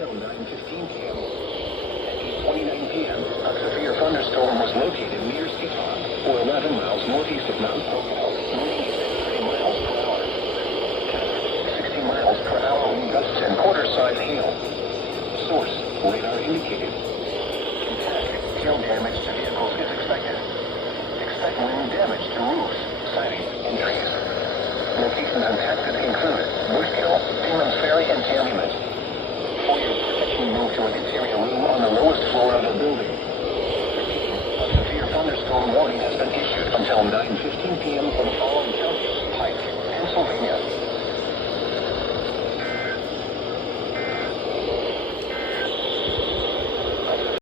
until 9:15 p.m. At 8:29 p.m., a severe thunderstorm was located near Skidmore, or 11 miles northeast of Mount Pocono, moving at 30 miles per hour. 60 miles per hour wind gusts and quarter-size hail. Source, radar indicated. Hail damage to